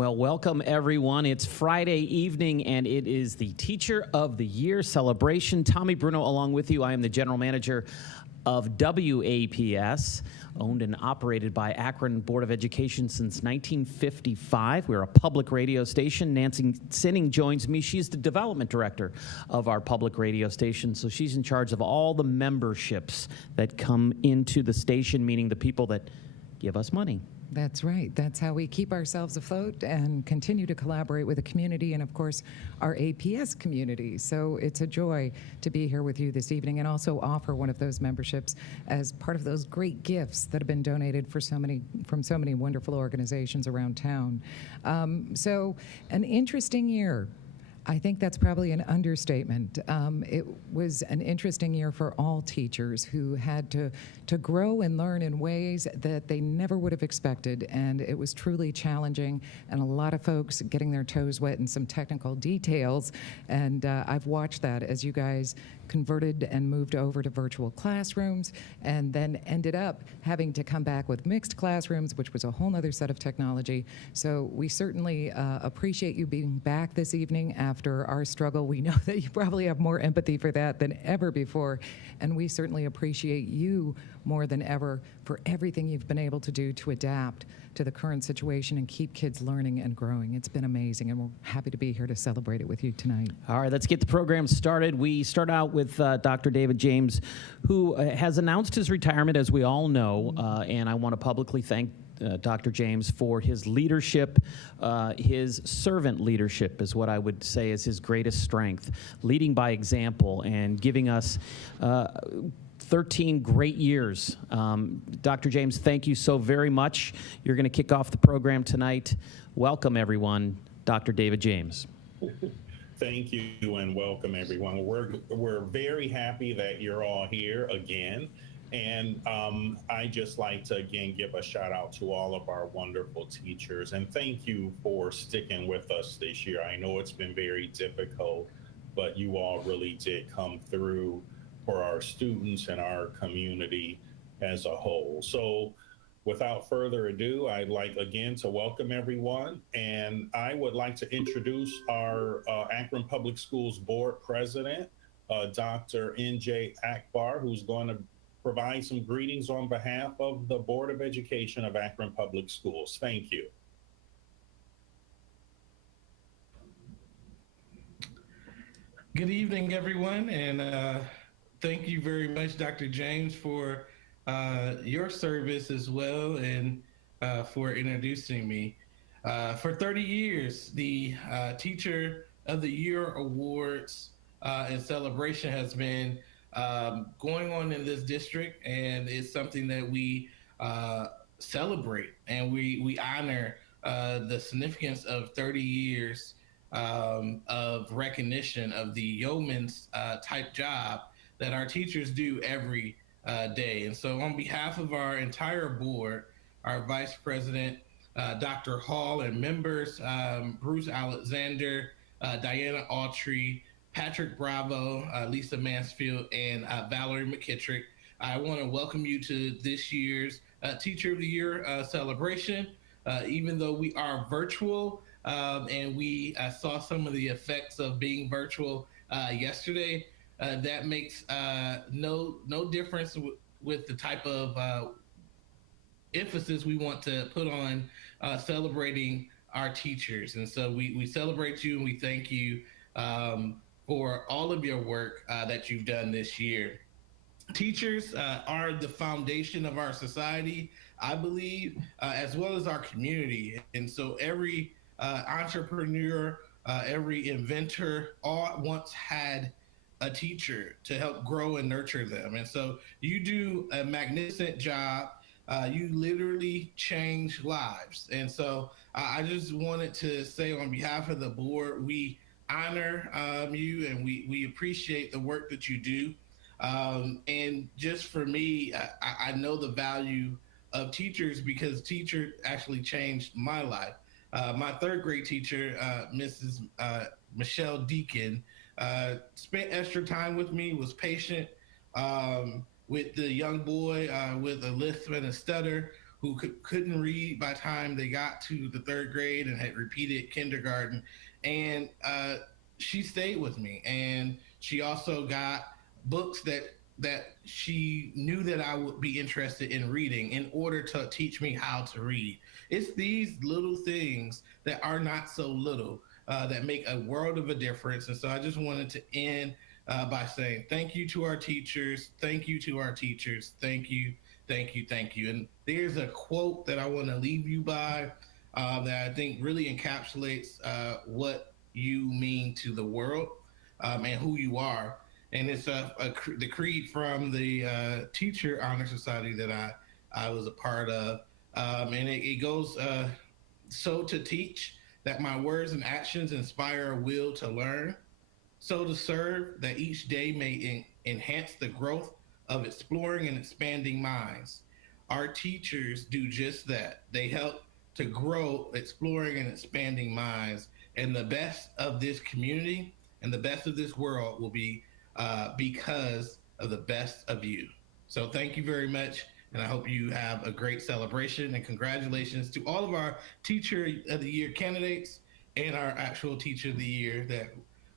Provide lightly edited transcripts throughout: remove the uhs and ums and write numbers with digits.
Well, welcome everyone. It's Friday evening and it is the Teacher of the Year celebration. Tommy Bruno along with you. I am the general manager of WAPS, owned and operated by Akron Board of Education since 1955. We're a public radio station. Nancy Sinning joins me. She's the development director of our public radio station, so she's in charge of all the memberships that come into the station, meaning the people that give us money. That's right. That's how we keep ourselves afloat and continue to collaborate with the community and, of course, our APS community. So it's a joy to be here with you this evening and also offer one of those memberships as part of those great gifts that have been donated from so many wonderful organizations around town. So an interesting year. I think that's probably an understatement. It was an interesting year for all teachers who had to grow and learn in ways that they never would have expected, and it was truly challenging, and a lot of folks getting their toes wet in some technical details, and I've watched that as you guys converted and moved over to virtual classrooms, and then ended up having to come back with mixed classrooms, which was a whole other set of technology. So we certainly appreciate you being back this evening after our struggle. We know that you probably have more empathy for that than ever before, and we certainly appreciate you more than ever for everything you've been able to do to adapt to the current situation and keep kids learning and growing. It's been amazing, and we're happy to be here to celebrate it with you tonight. All right, let's get the program started. We start out with Dr. David James, who has announced his retirement, as we all know, and I want to publicly thank Dr. James for his leadership. His servant leadership is what I would say is his greatest strength, leading by example and giving us 13 great years. Dr. James, thank you so very much. You're going to kick off the program tonight. Welcome, everyone. Dr. David James. Thank you and welcome, everyone. We're very happy that you're all here again. And I just like to, again, give a shout out to all of our wonderful teachers. And thank you for sticking with us this year. I know it's been very difficult, but you all really did come through for our students and our community as a whole. So without further ado, I'd like again to welcome everyone. And I would like to introduce our Akron Public Schools Board President, Dr. N.J. Akbar, who's going to provide some greetings on behalf of the Board of Education of Akron Public Schools. Thank you. Good evening, everyone, and thank you very much, Dr. James, for your service as well, and for introducing me. For 30 years, the Teacher of the Year Awards and celebration has been going on in this district, and it's something that we celebrate, and we honor the significance of 30 years of recognition of the yeoman's type job that our teachers do every day. And so on behalf of our entire board, our Vice President, Dr. Hall, and members, Bruce Alexander, Diana Autry, Patrick Bravo, Lisa Mansfield, and Valerie McKittrick, I want to welcome you to this year's Teacher of the Year celebration. Even though we are virtual, and we saw some of the effects of being virtual yesterday, that makes no difference with the type of emphasis we want to put on celebrating our teachers. And so we celebrate you and we thank you for all of your work that you've done this year. Teachers are the foundation of our society, I believe, as well as our community. And so every entrepreneur, every inventor, all once had a teacher to help grow and nurture them. And so you do a magnificent job. You literally change lives. And so I just wanted to say on behalf of the board, we honor you, and we appreciate the work that you do. And just for me, I know the value of teachers because teacher actually changed my life. My third grade teacher, Mrs. Michelle Deacon, spent extra time with me, was patient with the young boy with a lisp and a stutter, who couldn't read by the time they got to the third grade and had repeated kindergarten. And she stayed with me. And she also got books that she knew that I would be interested in reading in order to teach me how to read. It's these little things that are not so little that make a world of a difference. And so I just wanted to end by saying thank you to our teachers. Thank you to our teachers. Thank you, thank you, thank you. And there's a quote that I want to leave you by that I think really encapsulates what you mean to the world and who you are. And it's the creed from the Teacher Honor Society that I was a part of. And it goes, so to teach, that my words and actions inspire a will to learn, so to serve, that each day may enhance the growth of exploring and expanding minds. Our teachers do just that. They help to grow exploring and expanding minds. And the best of this community and the best of this world will be because of the best of you. So thank you very much. And I hope you have a great celebration, and congratulations to all of our Teacher of the Year candidates and our actual Teacher of the Year that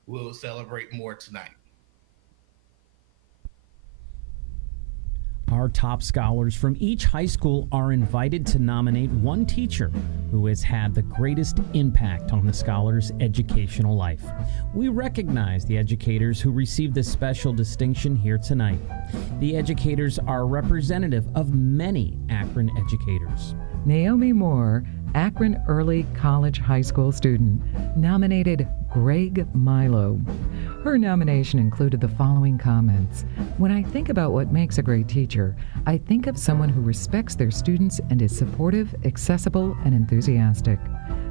will celebrate more tonight. Our top scholars from each high school are invited to nominate one teacher who has had the greatest impact on the scholar's educational life. We recognize the educators who received this special distinction here tonight. The educators are representative of many Akron educators. Naomi Moore, Akron Early College High School student, nominated Greg Milo. Her nomination included the following comments. When I think about what makes a great teacher, I think of someone who respects their students and is supportive, accessible, and enthusiastic.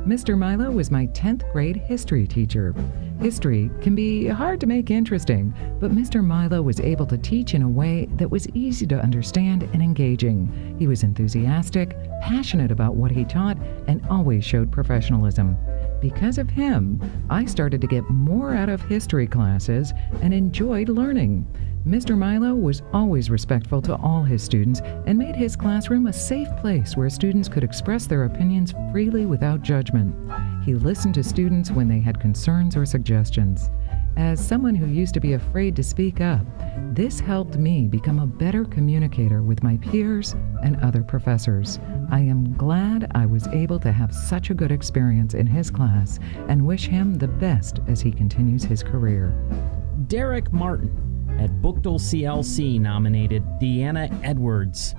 Mr. Milo was my 10th grade history teacher. History can be hard to make interesting, but Mr. Milo was able to teach in a way that was easy to understand and engaging. He was enthusiastic, passionate about what he taught, and always showed professionalism. Because of him, I started to get more out of history classes and enjoyed learning. Mr. Milo was always respectful to all his students and made his classroom a safe place where students could express their opinions freely without judgment. He listened to students when they had concerns or suggestions. As someone who used to be afraid to speak up, this helped me become a better communicator with my peers and other professors. I am glad I was able to have such a good experience in his class and wish him the best as he continues his career. Derek Martin at Bookdale CLC nominated Deanna Edwards.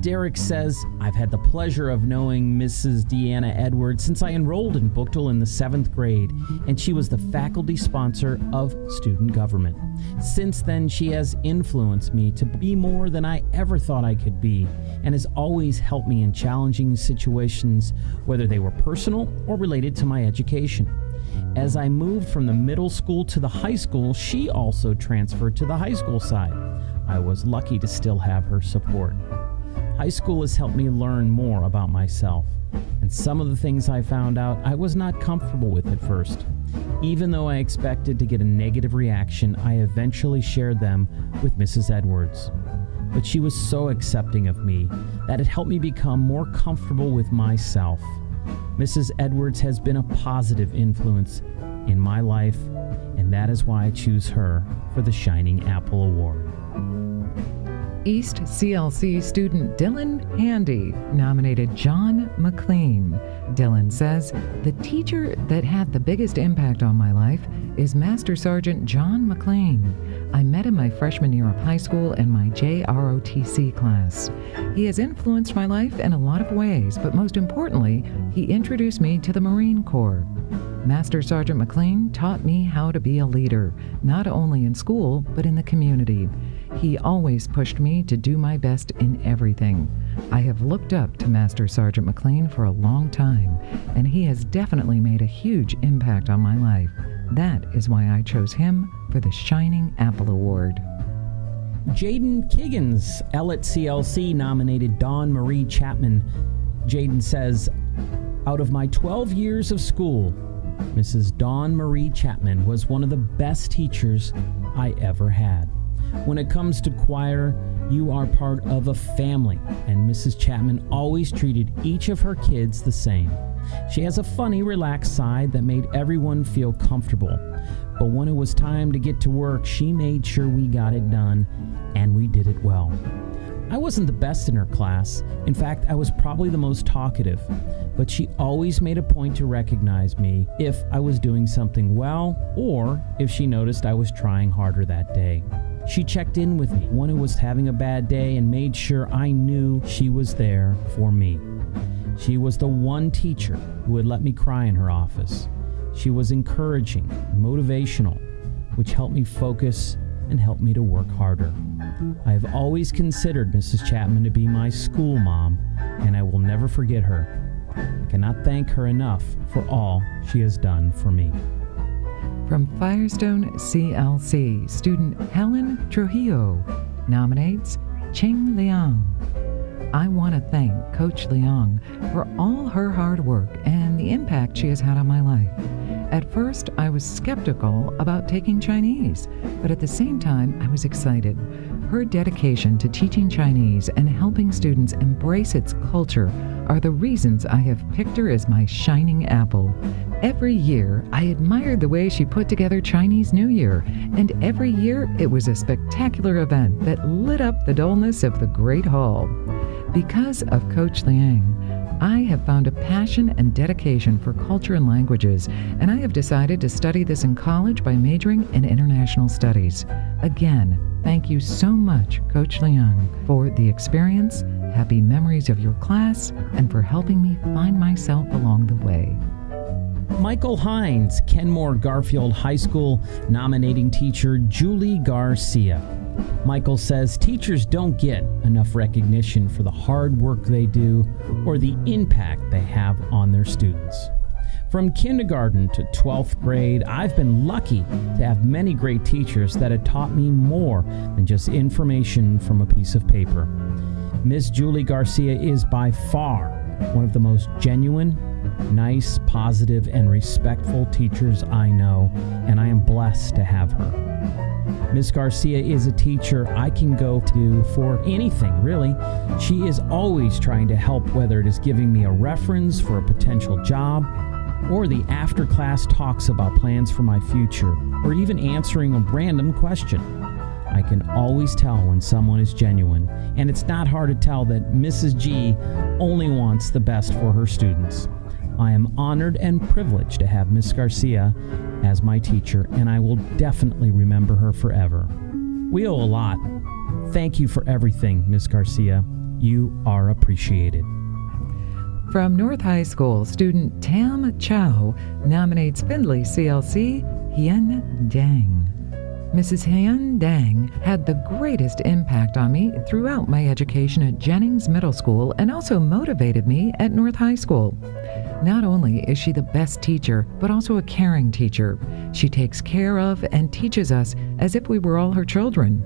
Derek says, I've had the pleasure of knowing Mrs. Deanna Edwards since I enrolled in Bookdale in the 7th grade, and she was the faculty sponsor of student government. Since then, she has influenced me to be more than I ever thought I could be, and has always helped me in challenging situations, whether they were personal or related to my education. As I moved from the middle school to the high school, she also transferred to the high school side. I was lucky to still have her support. High school has helped me learn more about myself, and some of the things I found out I was not comfortable with at first. Even though I expected to get a negative reaction, I eventually shared them with Mrs. Edwards. But she was so accepting of me that it helped me become more comfortable with myself. Mrs. Edwards has been a positive influence in my life, and that is why I choose her for the Shining Apple Award. East CLC student Dylan Handy nominated John McLean. Dylan says, the teacher that had the biggest impact on my life is Master Sergeant John McLean. I met him my freshman year of high school in my JROTC class. He has influenced my life in a lot of ways, but most importantly, he introduced me to the Marine Corps. Master Sergeant McLean taught me how to be a leader, not only in school, but in the community. He always pushed me to do my best in everything. I have looked up to Master Sergeant McLean for a long time, and he has definitely made a huge impact on my life. That is why I chose him for the Shining Apple Award. Jaden Kiggins, Ellet CLC, nominated Dawn Marie Chapman. Jaden says, out of my 12 years of school, Mrs. Dawn Marie Chapman was one of the best teachers I ever had. When it comes to choir, you are part of a family, and Mrs. Chapman always treated each of her kids the same. She has a funny, relaxed side that made everyone feel comfortable. But when it was time to get to work, she made sure we got it done, and we did it well. I wasn't the best in her class. In fact, I was probably the most talkative. But she always made a point to recognize me if I was doing something well, or if she noticed I was trying harder that day. She checked in with me when I was having a bad day and made sure I knew she was there for me. She was the one teacher who would let me cry in her office. She was encouraging, motivational, which helped me focus and helped me to work harder. I have always considered Mrs. Chapman to be my school mom, and I will never forget her. I cannot thank her enough for all she has done for me. From Firestone CLC, student Helen Trujillo nominates Ching Liang. I want to thank Coach Liang for all her hard work and the impact she has had on my life. At first, I was skeptical about taking Chinese, but at the same time, I was excited. Her dedication to teaching Chinese and helping students embrace its culture are the reasons I have picked her as my shining apple. Every year, I admired the way she put together Chinese New Year, and every year it was a spectacular event that lit up the dullness of the Great Hall. Because of Coach Liang, I have found a passion and dedication for culture and languages, and I have decided to study this in college by majoring in international studies. Again, thank you so much, Coach Liang, for the experience, happy memories of your class, and for helping me find myself along the way. Michael Hines, Kenmore Garfield High School, nominating teacher Julie Garcia. Michael says teachers don't get enough recognition for the hard work they do or the impact they have on their students. From kindergarten to 12th grade, I've been lucky to have many great teachers that have taught me more than just information from a piece of paper. Miss Julie Garcia is by far one of the most genuine, nice, positive, and respectful teachers I know, and I am blessed to have her. Miss Garcia is a teacher I can go to for anything, really. She is always trying to help, whether it is giving me a reference for a potential job, or the after-class talks about plans for my future, or even answering a random question. I can always tell when someone is genuine, and it's not hard to tell that Mrs. G only wants the best for her students. I am honored and privileged to have Miss Garcia as my teacher, and I will definitely remember her forever. We owe a lot. Thank you for everything, Miss Garcia. You are appreciated. From North High School, student Tam Chow nominates Findlay CLC Hien Dang. Mrs. Hien Dang had the greatest impact on me throughout my education at Jennings Middle School and also motivated me at North High School. Not only is she the best teacher, but also a caring teacher. She takes care of and teaches us as if we were all her children.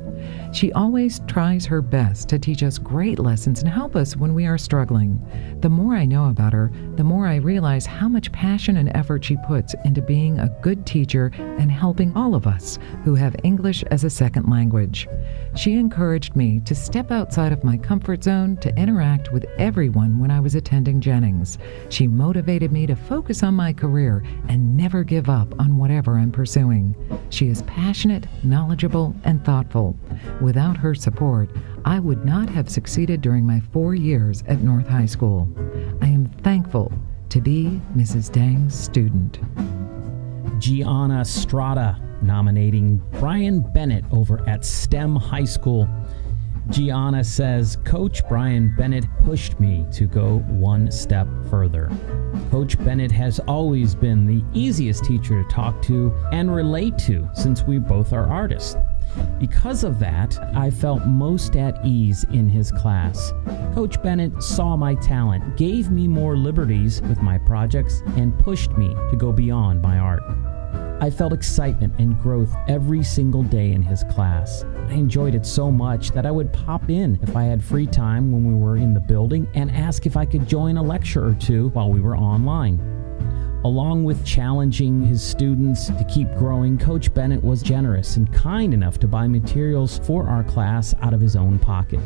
She always tries her best to teach us great lessons and help us when we are struggling. The more I know about her, the more I realize how much passion and effort she puts into being a good teacher and helping all of us who have English as a second language. She encouraged me to step outside of my comfort zone to interact with everyone when I was attending Jennings. She motivated me to focus on my career and never give up on whatever I'm pursuing. She is passionate, knowledgeable, and thoughtful. Without her support, I would not have succeeded during my 4 years at North High School. I am thankful to be Mrs. Dang's student. Gianna Strada, nominating Brian Bennett over at STEM High School. Gianna says, Coach Brian Bennett pushed me to go one step further. Coach Bennett has always been the easiest teacher to talk to and relate to since we both are artists. Because of that, I felt most at ease in his class. Coach Bennett saw my talent, gave me more liberties with my projects, and pushed me to go beyond my art. I felt excitement and growth every single day in his class. I enjoyed it so much that I would pop in if I had free time when we were in the building and ask if I could join a lecture or two while we were online. Along with challenging his students to keep growing, Coach Bennett was generous and kind enough to buy materials for our class out of his own pocket.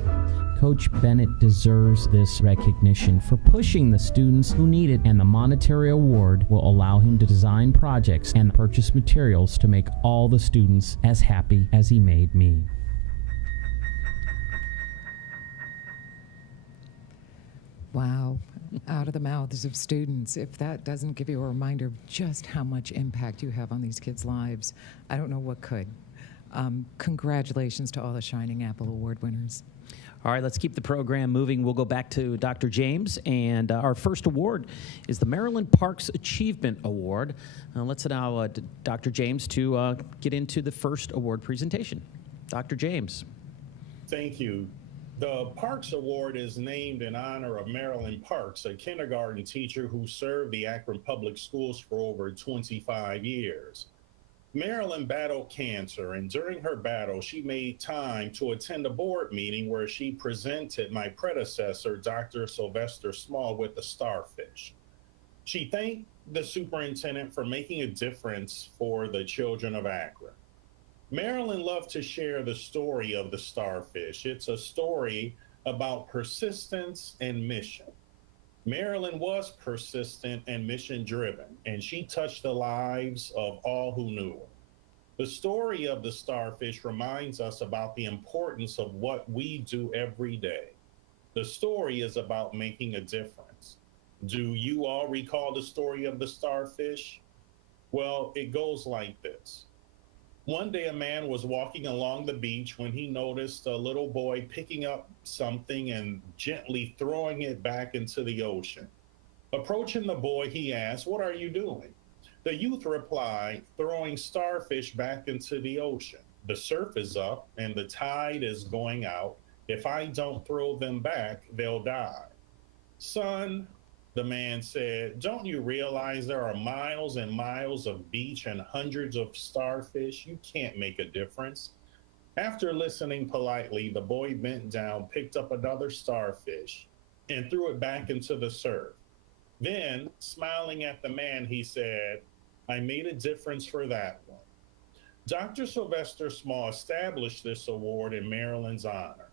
Coach Bennett deserves this recognition for pushing the students who need it, and the monetary award will allow him to design projects and purchase materials to make all the students as happy as he made me. Wow. Out of the mouths of students. If that doesn't give you a reminder of just how much impact you have on these kids' lives, I don't know what could. Congratulations to all the Shining Apple Award winners. All right, let's keep the program moving. We'll go back to Dr. James, and our first award is the Maryland Parks Achievement Award. Let's allow Dr. James to get into the first award presentation. Dr. James. Thank you. The Parks Award is named in honor of Marilyn Parks, a kindergarten teacher who served the Akron Public Schools for over 25 years. Marilyn battled cancer, and during her battle, she made time to attend a board meeting where she presented my predecessor, Dr. Sylvester Small, with the Starfish. She thanked the superintendent for making a difference for the children of Akron. Marilyn loved to share the story of the Starfish. It's a story about persistence and mission. Marilyn was persistent and mission-driven, and she touched the lives of all who knew her. The story of the Starfish reminds us about the importance of what we do every day. The story is about making a difference. Do you all recall the story of the Starfish? Well, it goes like this. One day, a man was walking along the beach when he noticed a little boy picking up something and gently throwing it back into the ocean. Approaching the boy, he asked, "What are you doing?" The youth replied, "Throwing starfish back into the ocean. The surf is up and the tide is going out. If I don't throw them back, they'll die." "Son," the man said, "don't you realize there are miles and miles of beach and hundreds of starfish? You can't make a difference." After listening politely, the boy bent down, picked up another starfish, and threw it back into the surf. Then, smiling at the man, he said, "I made a difference for that one." Dr. Sylvester Small established this award in Maryland's honor.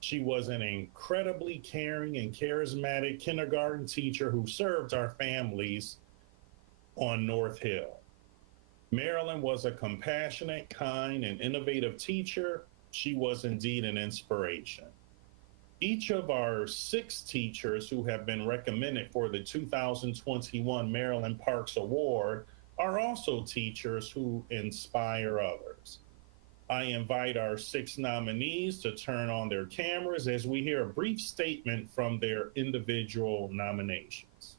She was an incredibly caring and charismatic kindergarten teacher who served our families on North Hill. Marilyn was a compassionate, kind, and innovative teacher. She was indeed an inspiration. Each of our 6 teachers who have been recommended for the 2021 Maryland Parks Award are also teachers who inspire others. I invite our 6 nominees to turn on their cameras as we hear a brief statement from their individual nominations.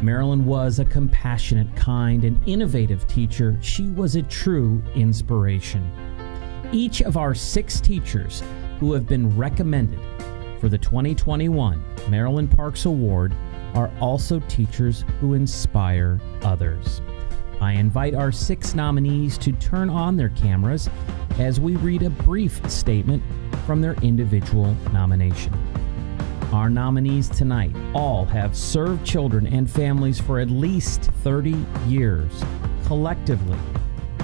Marilyn was a compassionate, kind, and innovative teacher. She was a true inspiration. Each of our 6 teachers who have been recommended for the 2021 Maryland Parks Award are also teachers who inspire others. I invite our 6 nominees to turn on their cameras as we read a brief statement from their individual nomination. Our nominees tonight all have served children and families for at least 30 years. Collectively,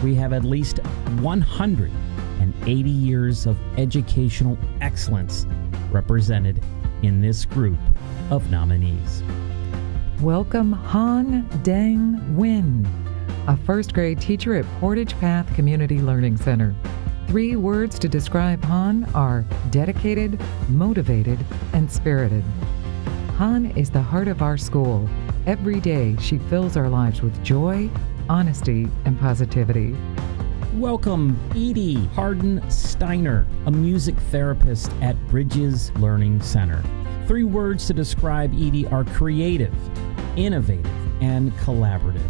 we have at least 180 years of educational excellence represented in this group of nominees. Welcome Han Dang Win, a first grade teacher at Portage Path Community Learning Center. 3 words to describe Han are dedicated, motivated, and spirited. Han is the heart of our school. Every day, she fills our lives with joy, honesty, and positivity. Welcome Edie Hardin Steiner, a music therapist at Bridges Learning Center. 3 words to describe Edie are creative, innovative, and collaborative.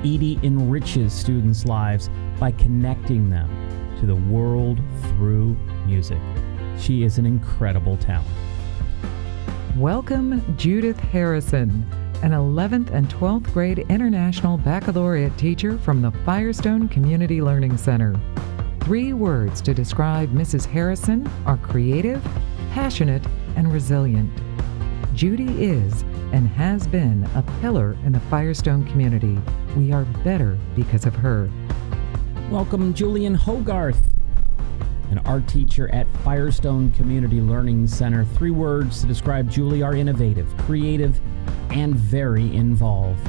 Edie enriches students' lives by connecting them to the world through music. She is an incredible talent. Welcome Judith Harrison, an 11th and 12th grade international baccalaureate teacher from the Firestone Community Learning Center. 3 words to describe Mrs. Harrison are creative, passionate, and resilient. Judy is and has been a pillar in the Firestone community. We are better because of her. Welcome Julian Hogarth, an art teacher at Firestone Community Learning Center. 3 words to describe Julie are innovative, creative, and very involved.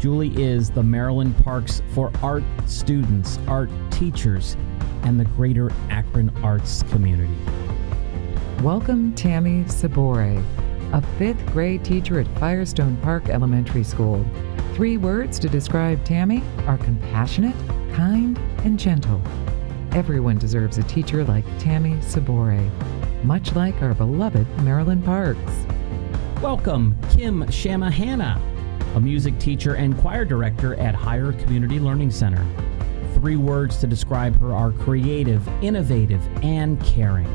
Julie is the Maryland Parks for art students, art teachers, and the greater Akron arts community. Welcome Tammy Sabore, a 5th grade teacher at Firestone Park Elementary School. 3 words to describe Tammy are compassionate, kind, and gentle. Everyone deserves a teacher like Tammy Sabore, much like our beloved Maryland Parks. Welcome Kim Shamahana, a music teacher and choir director at Higher Community Learning Center. 3 words to describe her are creative, innovative, and caring.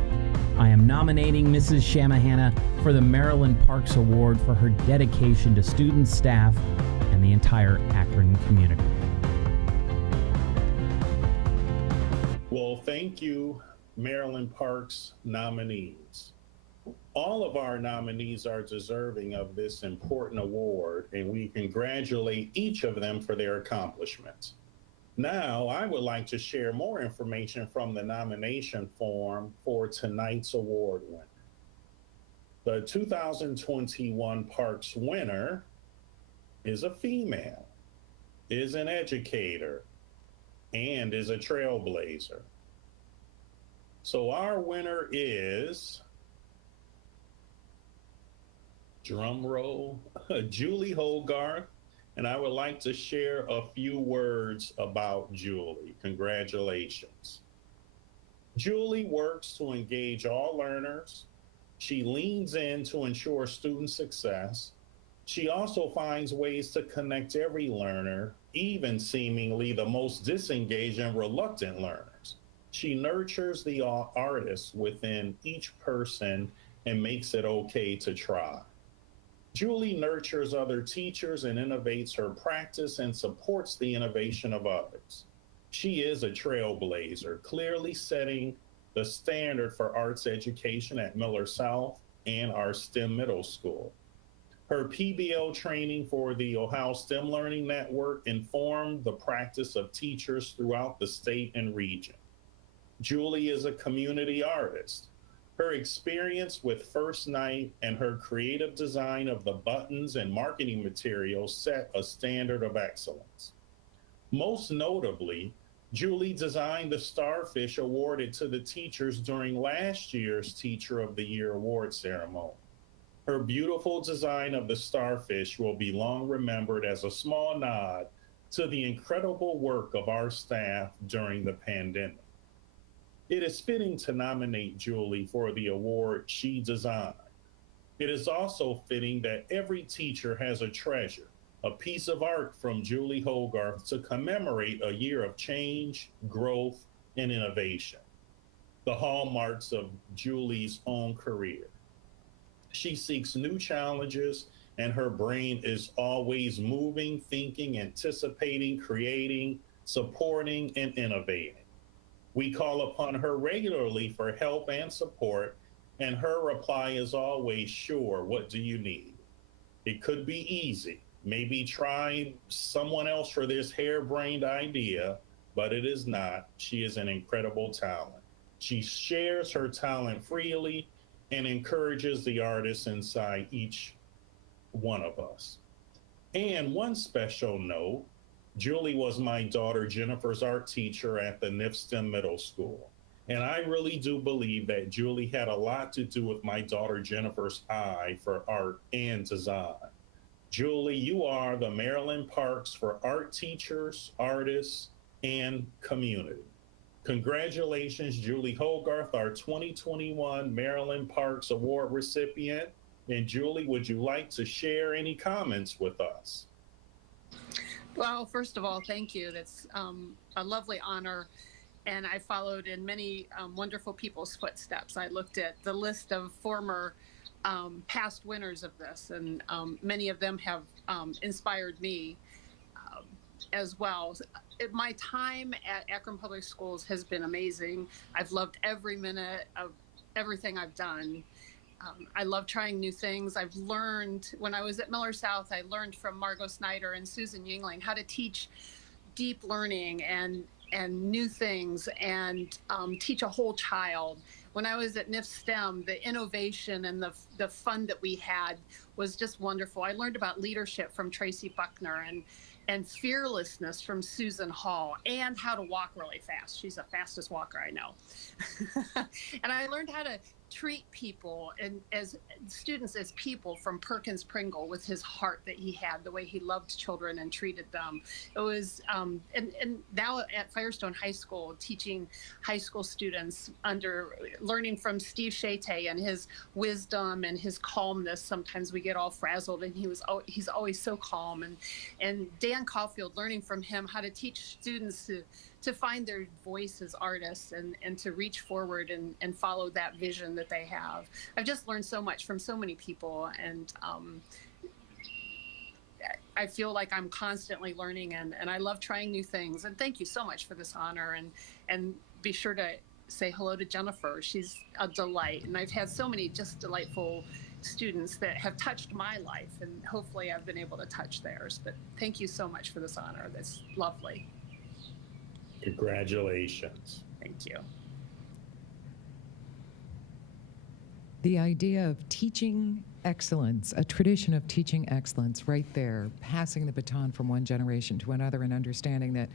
I am nominating Mrs. Shamahana for the Maryland Parks Award for her dedication to students, staff, and the entire Akron community. Well, thank you, Maryland Parks nominees. All of our nominees are deserving of this important award, and we congratulate each of them for their accomplishments. Now, I would like to share more information from the nomination form for tonight's award winner. The 2021 Parks winner is a female, is an educator, and is a trailblazer. So our winner is, drum roll, Julie Hogarth. And I would like to share a few words about Julie. Congratulations. Julie works to engage all learners. She leans in to ensure student success. She also finds ways to connect every learner, even seemingly the most disengaged and reluctant learners. She nurtures the artist within each person and makes it okay to try. Julie nurtures other teachers and innovates her practice and supports the innovation of others. She is a trailblazer, clearly setting the standard for arts education at Miller South and our STEM middle school. Her PBL training for the Ohio STEM Learning Network informed the practice of teachers throughout the state and region. Julie is a community artist. Her experience with First Night and her creative design of the buttons and marketing materials set a standard of excellence. Most notably, Julie designed the Starfish awarded to the teachers during last year's Teacher of the Year award ceremony. Her beautiful design of the Starfish will be long remembered as a small nod to the incredible work of our staff during the pandemic. It is fitting to nominate Julie for the award she designed. It is also fitting that every teacher has a treasure, a piece of art from Julie Hogarth to commemorate a year of change, growth, and innovation, the hallmarks of Julie's own career. She seeks new challenges, and her brain is always moving, thinking, anticipating, creating, supporting, and innovating. We call upon her regularly for help and support, and her reply is always, sure, what do you need? It could be easy. Maybe try someone else for this harebrained idea, but it is not. She is an incredible talent. She shares her talent freely and encourages the artists inside each one of us. And one special note, Julie was my daughter Jennifer's art teacher at the NIFSTEM Middle School. And I really do believe that Julie had a lot to do with my daughter Jennifer's eye for art and design. Julie, you are the Maryland Parks for art teachers, artists, and community. Congratulations, Julie Hogarth, our 2021 Maryland Parks Award recipient. And Julie, would you like to share any comments with us? Well, first of all, thank you. That's a lovely honor. And I followed in many wonderful people's footsteps. I looked at the list of former past winners of this, and many of them have inspired me as well. my time at Akron Public Schools has been amazing. I've loved every minute of everything I've done. I love trying new things. I've learned, when I was at Miller South, I learned from Margot Snyder and Susan Yingling how to teach deep learning and new things and teach a whole child. When I was at NIF STEM, the innovation and the fun that we had was just wonderful. I learned about leadership from Tracy Buckner and fearlessness from Susan Hall, and how to walk really fast. She's the fastest walker I know. And I learned how to treat people and as students as people from Perkins Pringle, with his heart that he had, the way he loved children and treated them. It was and now at Firestone High School, teaching high school students under learning from Steve Shate and his wisdom and his calmness. Sometimes we get all frazzled, and he's always so calm. And Dan Caulfield, learning from him how to teach students to find their voice as artists and to reach forward and follow that vision that they have. I've just learned so much from so many people, and I feel like I'm constantly learning, and I love trying new things. And thank you so much for this honor, and be sure to say hello to Jennifer. She's a delight, and I've had so many just delightful students that have touched my life, and hopefully I've been able to touch theirs. But thank you so much for this honor. That's lovely. Congratulations. Thank you. The idea of teaching excellence, a tradition of teaching excellence right there, passing the baton from one generation to another, and understanding that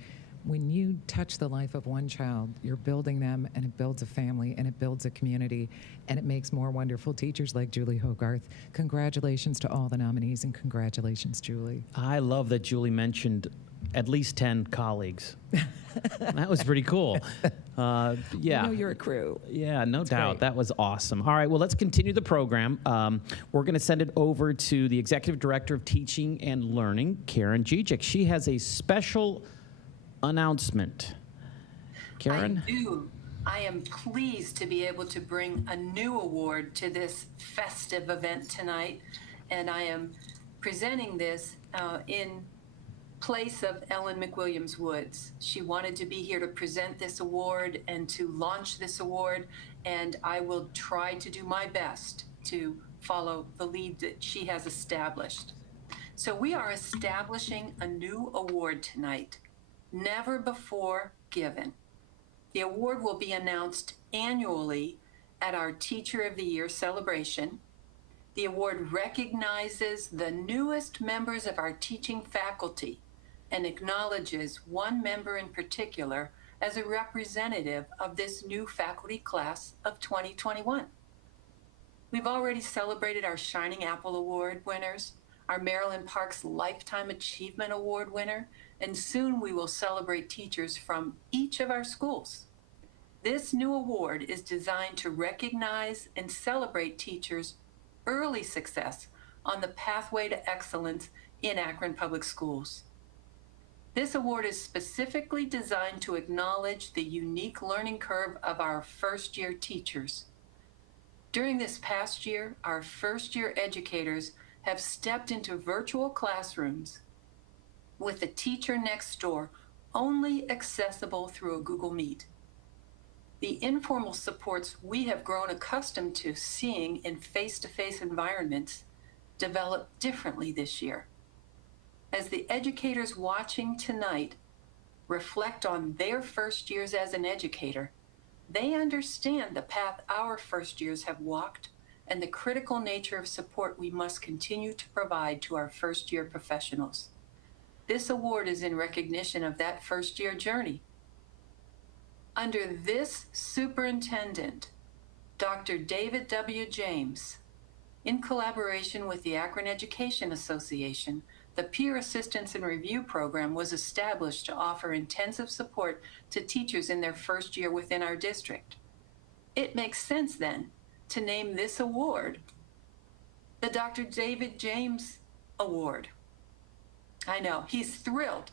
when you touch the life of one child, you're building them, and it builds a family, and it builds a community, and it makes more wonderful teachers like Julie Hogarth. Congratulations to all the nominees, and congratulations, Julie. I love that Julie mentioned at least 10 colleagues. That was pretty cool. Yeah. I know you're a crew. Yeah, no doubt. great. That was awesome. All right, well, let's continue the program. We're going to send it over to the Executive Director of Teaching and Learning, Karen Gijic. She has a special announcement. Karen? I do. I am pleased to be able to bring a new award to this festive event tonight, and I am presenting this in place of Ellen McWilliams Woods. She wanted to be here to present this award and to launch this award, and I will try to do my best to follow the lead that she has established. So we are establishing a new award tonight, never before given. The award will be announced annually at our Teacher of the Year celebration. The award recognizes the newest members of our teaching faculty and acknowledges one member in particular as a representative of this new faculty class of 2021. We've already celebrated our Shining Apple Award winners, our Maryland Parks Lifetime Achievement Award winner, and soon we will celebrate teachers from each of our schools. This new award is designed to recognize and celebrate teachers' early success on the pathway to excellence in Akron Public Schools. This award is specifically designed to acknowledge the unique learning curve of our first-year teachers. During this past year, our first-year educators have stepped into virtual classrooms with the teacher next door only accessible through a Google Meet. The informal supports we have grown accustomed to seeing in face-to-face environments develop differently this year. As the educators watching tonight reflect on their first years as an educator, they understand the path our first years have walked and the critical nature of support we must continue to provide to our first year professionals. This award is in recognition of that first year journey. Under this superintendent, Dr. David W. James, in collaboration with the Akron Education Association, the Peer Assistance and Review Program was established to offer intensive support to teachers in their first year within our district. It makes sense then to name this award the Dr. David James Award. I know, he's thrilled.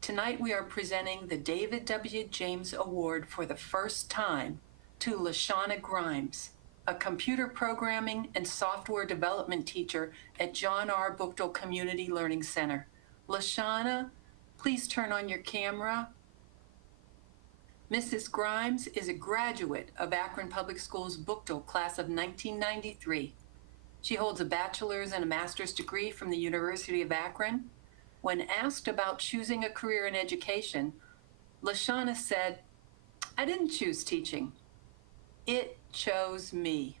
Tonight we are presenting the David W. James Award for the first time to LaShawna Grimes, a computer programming and software development teacher at John R. Buchtel Community Learning Center. LaShawna Please turn on your camera. Mrs. Grimes is a graduate of Akron Public Schools Bookdale class of 1993. She holds a bachelor's and a master's degree from the University of Akron. When asked about choosing a career in education, LaShawna said, "I didn't choose teaching. It chose me.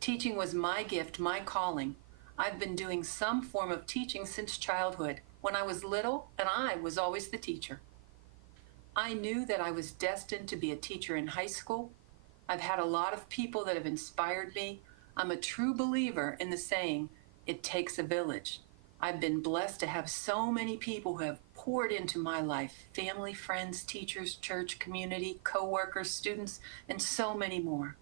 Teaching was my gift, my calling. I've been doing some form of teaching since childhood. When I was little, and I was always the teacher. I knew that I was destined to be a teacher in high school. I've had a lot of people that have inspired me. I'm a true believer in the saying, it takes a village. I've been blessed to have so many people who have poured into my life, family, friends, teachers, church, community, co-workers, students, and so many more.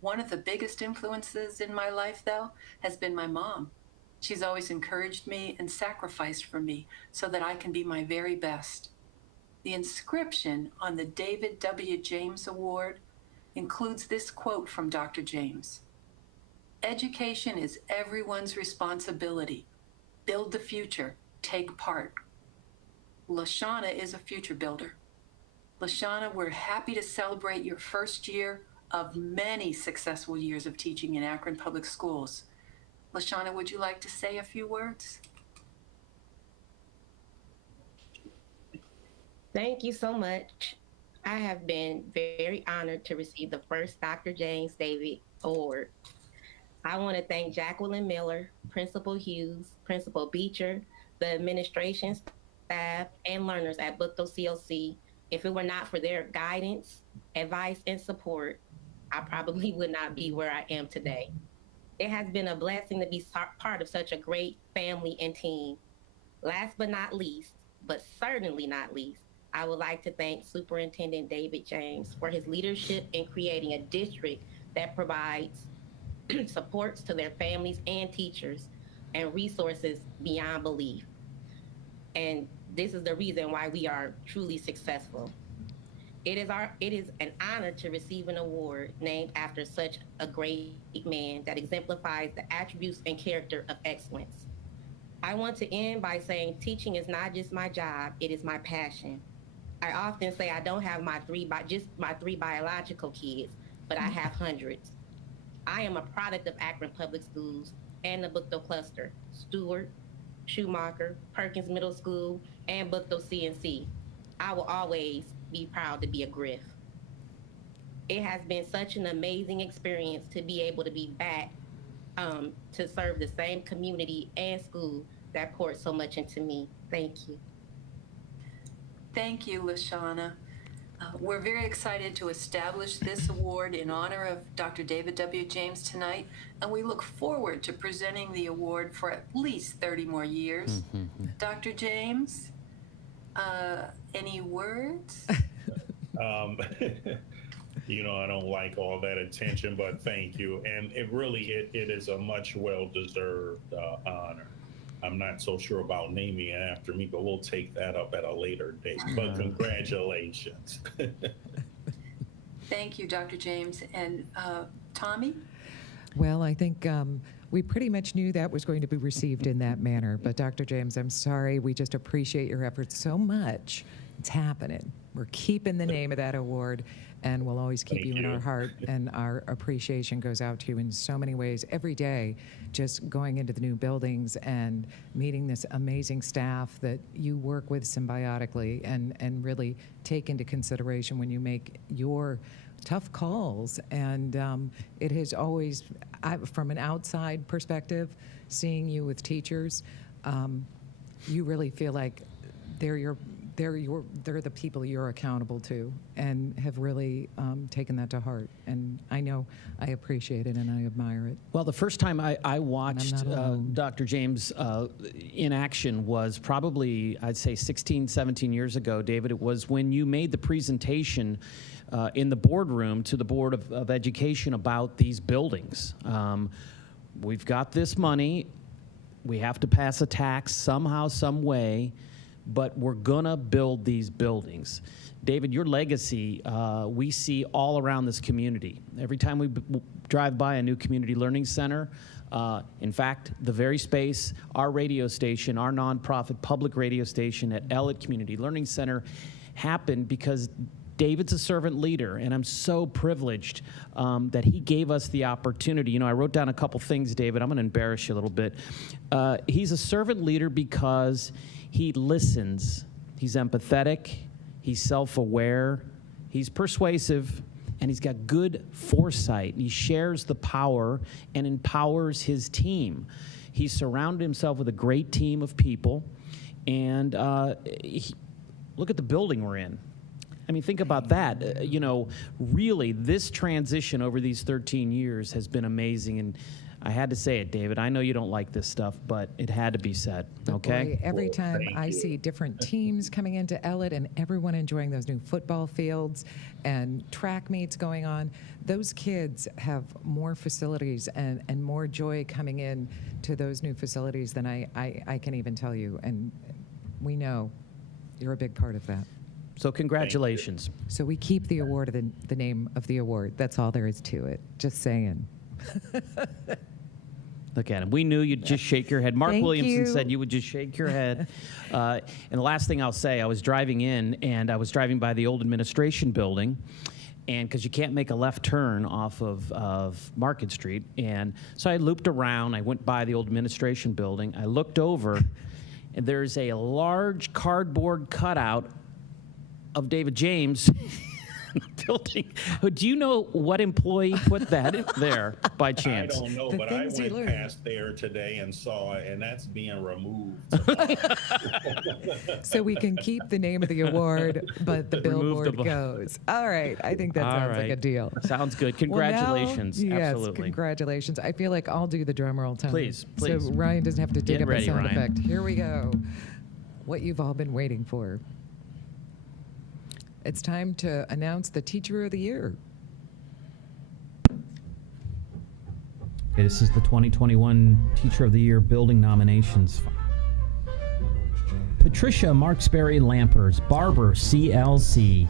One of the biggest influences in my life, though, has been my mom. She's always encouraged me and sacrificed for me so that I can be my very best. The inscription on the David W. James Award includes this quote from Dr. James. Education is everyone's responsibility. Build the future, take part. LaShawna is a future builder. LaShawna, we're happy to celebrate your first year of many successful years of teaching in Akron Public Schools. LaShawna, would you like to say a few words? Thank you so much. I have been very honored to receive the first Dr. James Davier Award. I want to thank Jacqueline Miller, Principal Hughes, Principal Beecher, the administration staff, and learners at Bookdale CLC. If it were not for their guidance, advice, and support, I probably would not be where I am today. It has been a blessing to be part of such a great family and team. Last but not least, but certainly not least, I would like to thank Superintendent David James for his leadership in creating a district that provides supports to their families and teachers and resources beyond belief. And this is the reason why we are truly successful. It is an honor to receive an award named after such a great man that exemplifies the attributes and character of excellence. I want to end by saying teaching is not just my job, it is my passion. I often say I don't have my three biological kids, but I have hundreds. I am a product of Akron Public Schools and the Bookdale Cluster, Stewart, Schumacher, Perkins Middle School, and Bookdale CNC. I will always be proud to be a Griff. It has been such an amazing experience to be able to be back to serve the same community and school that poured so much into me. Thank you. Thank you, LaShawna. We're very excited to establish this award in honor of Dr. David W. James tonight, and we look forward to presenting the award for at least 30 more years. Dr. James, any words? You know, I don't like all that attention, but thank you. And it is a much well-deserved honor. I'm not so sure about naming it after me, but we'll take that up at a later date. But congratulations. Thank you, Dr. James. And Tommy? Well, I think we pretty much knew that was going to be received in that manner. But Dr. James, I'm sorry. We just appreciate your efforts so much. It's happening. We're keeping the name of that award, and we'll always keep you in our heart. And our appreciation goes out to you in so many ways every day, just going into the new buildings and meeting this amazing staff that you work with symbiotically and really take into consideration when you make your tough calls. And it has always, from an outside perspective, seeing you with teachers, you really feel like they're the people you're accountable to, and have really taken that to heart. And I know I appreciate it and I admire it. Well, the first time I watched Dr. James in action was probably, I'd say, 16, 17 years ago, David. It was when you made the presentation in the boardroom to the Board of Education about these buildings. We've got this money. We have to pass a tax somehow, some way. but we're gonna build these buildings. David, your legacy, we see all around this community. Every time we drive by a new community learning center, in fact, the very space, our radio station, our nonprofit public radio station at Elliott Community Learning Center happened because David's a servant leader, and I'm so privileged that he gave us the opportunity. You know, I wrote down a couple things, David. I'm going to embarrass you a little bit. He's a servant leader because he listens. He's empathetic. He's self-aware. He's persuasive. And he's got good foresight. He shares the power and empowers his team. He surrounded himself with a great team of people. And look at the building we're in. I mean, think about that. You know, really, this transition over these 13 years has been amazing. And I had to say it, David. I know you don't like this stuff, but it had to be said, okay? Boy, every time I see different teams coming into Elliott and everyone enjoying those new football fields and track meets going on, those kids have more facilities and more joy coming in to those new facilities than I can even tell you. And we know you're a big part of that. So congratulations. So we keep the award of the name of the award. That's all there is to it. Just saying. Look at him. We knew you'd just shake your head. Mark Thank Williamson you. said you would just shake your head. And the last thing I'll say, I was driving in, and I was driving by the old administration building, and because you can't make a left turn off of Market Street. And so I looped around. I went by the old administration building. I looked over, and there's a large cardboard cutout of David James building. Do you know what employee put that there by chance? I don't know, but I went past there today and saw it, and that's being removed. So we can keep the name of the award, but the billboard goes. All right. I think that sounds like a deal. Sounds good. Congratulations. Well, now, yes, absolutely. Congratulations. I feel like I'll do the drum roll time. Please. So Ryan doesn't have to dig Get up ready, a sound Ryan. effect. Here we go. What you've all been waiting for. It's time to announce the Teacher of the Year. Okay, this is the 2021 Teacher of the Year building nominations. Patricia Marksberry Lampers, Barber, CLC.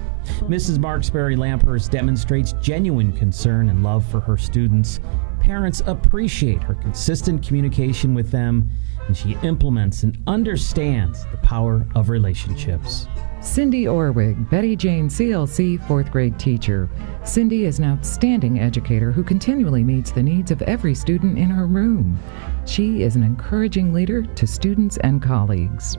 Mrs. Marksberry Lampers demonstrates genuine concern and love for her students. Parents appreciate her consistent communication with them, and she implements and understands the power of relationships. Cindy Orwig, Betty Jane CLC, 4th grade teacher. Cindy is an outstanding educator who continually meets the needs of every student in her room. She is an encouraging leader to students and colleagues.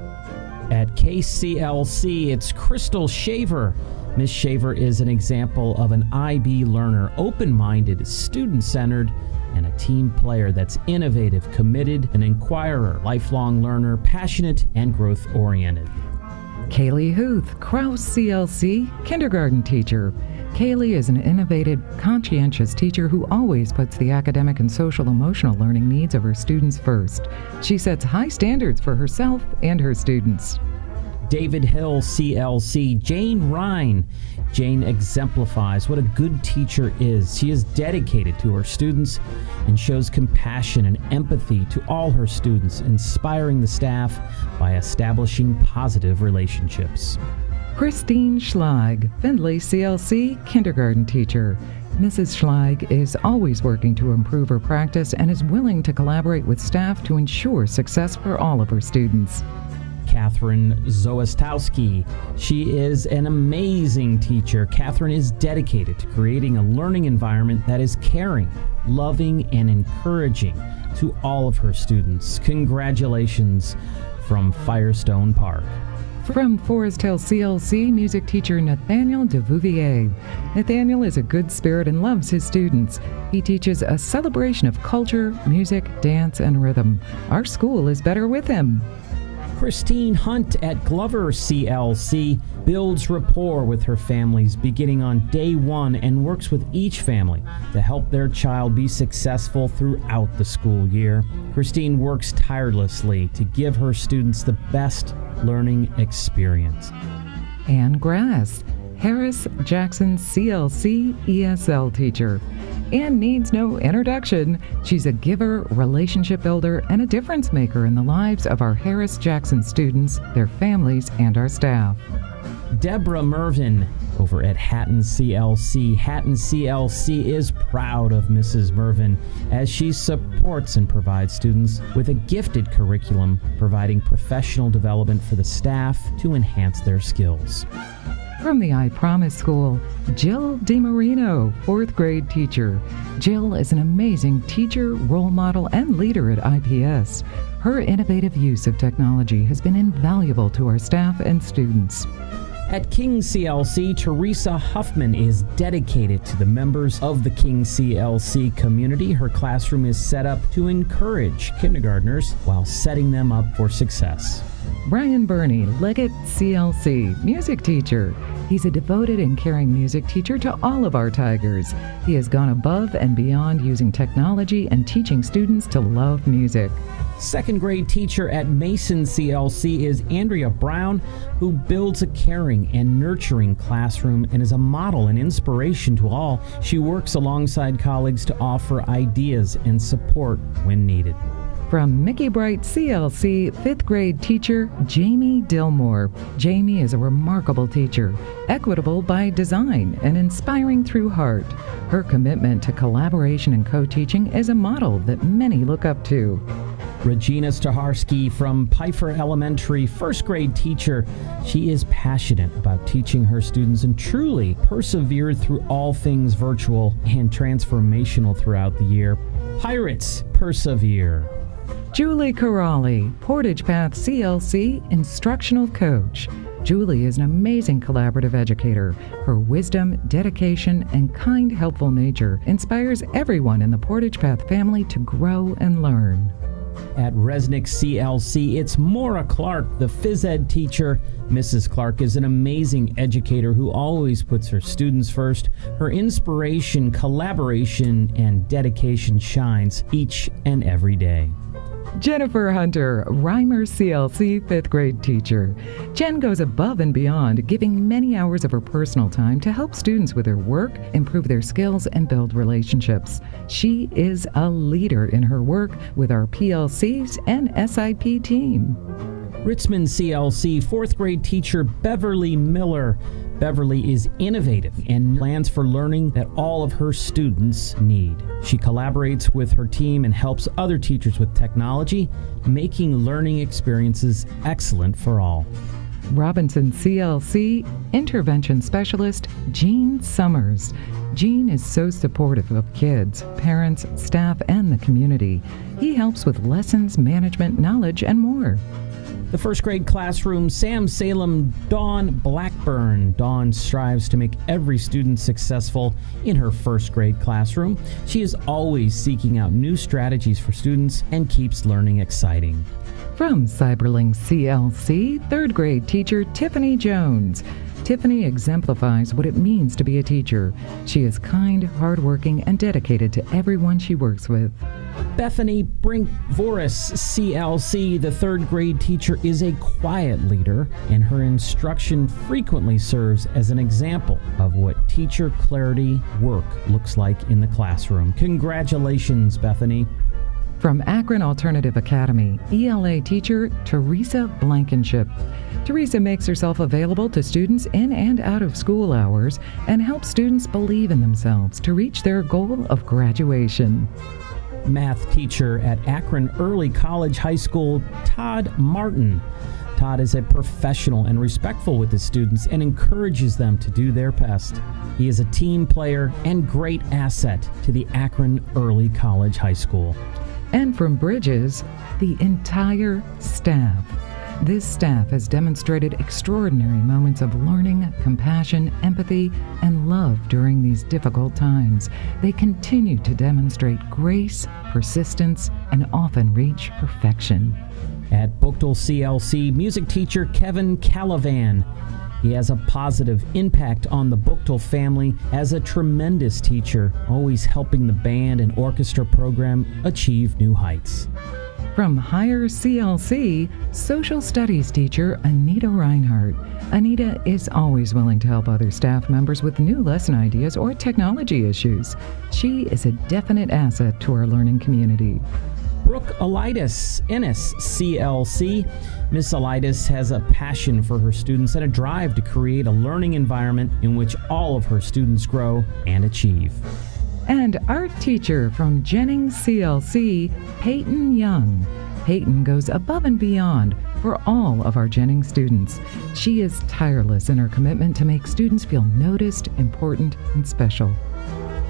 At KCLC, it's Crystal Shaver. Miss Shaver is an example of an IB learner, open-minded, student-centered, and a team player that's innovative, committed, an inquirer, lifelong learner, passionate, and growth-oriented. Kaylee Huth, Kraus CLC, kindergarten teacher. Kaylee is an innovative, conscientious teacher who always puts the academic and social-emotional learning needs of her students first. She sets high standards for herself and her students. David Hill, CLC, Jane Ryan. Jane exemplifies what a good teacher is. She is dedicated to her students and shows compassion and empathy to all her students, inspiring the staff by establishing positive relationships. Christine Schlag, Findlay CLC, kindergarten teacher. Mrs. Schlag is always working to improve her practice and is willing to collaborate with staff to ensure success for all of her students. Catherine Zoestowski. She is an amazing teacher. Catherine is dedicated to creating a learning environment that is caring, loving, and encouraging to all of her students. Congratulations from Firestone Park. From Forest Hill CLC, music teacher Nathaniel Davier. Nathaniel is a good spirit and loves his students. He teaches a celebration of culture, music, dance, and rhythm. Our school is better with him. Christine Hunt at Glover CLC builds rapport with her families beginning on day one and works with each family to help their child be successful throughout the school year. Christine works tirelessly to give her students the best learning experience. Ann Grass, Harris Jackson CLC ESL teacher. and needs no introduction. She's a giver, relationship builder, and a difference maker in the lives of our Harris-Jackson students, their families, and our staff. Debra Mervin over at Hatton CLC. Hatton CLC is proud of Mrs. Mervin as she supports and provides students with a gifted curriculum, providing professional development for the staff to enhance their skills. From the I Promise School, Jill DiMarino, 4th grade teacher. Jill is an amazing teacher, role model, and leader at IPS. Her innovative use of technology has been invaluable to our staff and students. At King CLC, Teresa Huffman is dedicated to the members of the King CLC community. Her classroom is set up to encourage kindergartners while setting them up for success. Brian Burney, Leggett CLC, music teacher. He's a devoted and caring music teacher to all of our Tigers. He has gone above and beyond using technology and teaching students to love music. 2nd grade teacher at Mason CLC is Andrea Brown, who builds a caring and nurturing classroom and is a model and inspiration to all. She works alongside colleagues to offer ideas and support when needed. From Mickey Bright CLC, 5th grade teacher Jamie Dillmore. Jamie is a remarkable teacher, equitable by design and inspiring through heart. Her commitment to collaboration and co-teaching is a model that many look up to. Regina Staharski from Pfeiffer Elementary, 1st grade teacher. She is passionate about teaching her students and truly persevered through all things virtual and transformational throughout the year. Pirates persevere. Julie Corrali, Portage Path CLC, instructional coach. Julie is an amazing collaborative educator. Her wisdom, dedication, and kind, helpful nature inspires everyone in the Portage Path family to grow and learn. At Resnick CLC, it's Maura Clark, the phys ed teacher. Mrs. Clark is an amazing educator who always puts her students first. Her inspiration, collaboration, and dedication shines each and every day. Jennifer Hunter, Reimer CLC 5th grade teacher. Jen goes above and beyond, giving many hours of her personal time to help students with their work, improve their skills, and build relationships. She is a leader in her work with our PLCs and SIP team. Richmond CLC 4th grade teacher Beverly Miller. Beverly is innovative and plans for learning that all of her students need. She collaborates with her team and helps other teachers with technology, making learning experiences excellent for all. Robinson CLC intervention specialist Jean Summers. Jean is so supportive of kids, parents, staff, and the community. He helps with lessons, management, knowledge, and more. The 1st grade classroom, Sam Salem, Dawn Blackburn. Dawn strives to make every student successful in her 1st grade classroom. She is always seeking out new strategies for students and keeps learning exciting. From Cyberlink CLC, 3rd grade teacher Tiffany Jones. Tiffany exemplifies what it means to be a teacher. She is kind, hardworking, and dedicated to everyone she works with. Bethany Brink-Voris, CLC, the 3rd grade teacher, is a quiet leader, and her instruction frequently serves as an example of what teacher clarity work looks like in the classroom. Congratulations, Bethany. From Akron Alternative Academy, ELA teacher Teresa Blankenship. Teresa makes herself available to students in and out of school hours and helps students believe in themselves to reach their goal of graduation. Math teacher at Akron Early College High School, Todd Martin. Todd is a professional and respectful with his students and encourages them to do their best. He is a team player and great asset to the Akron Early College High School. And from Bridges, the entire staff. This staff has demonstrated extraordinary moments of learning, compassion, empathy, and love during these difficult times. They continue to demonstrate grace, persistence, and often reach perfection. At Bookdale CLC, music teacher Kevin Calavan. He has a positive impact on the Bookdale family as a tremendous teacher, always helping the band and orchestra program achieve new heights. From Higher CLC, social studies teacher Anita Reinhardt. Anita is always willing to help other staff members with new lesson ideas or technology issues. She is a definite asset to our learning community. Brooke Elitis, Ennis, CLC. Miss Elitis has a passion for her students and a drive to create a learning environment in which all of her students grow and achieve. And art teacher from Jennings CLC, Peyton Young. Peyton goes above and beyond for all of our Jennings students. She is tireless in her commitment to make students feel noticed, important, and special.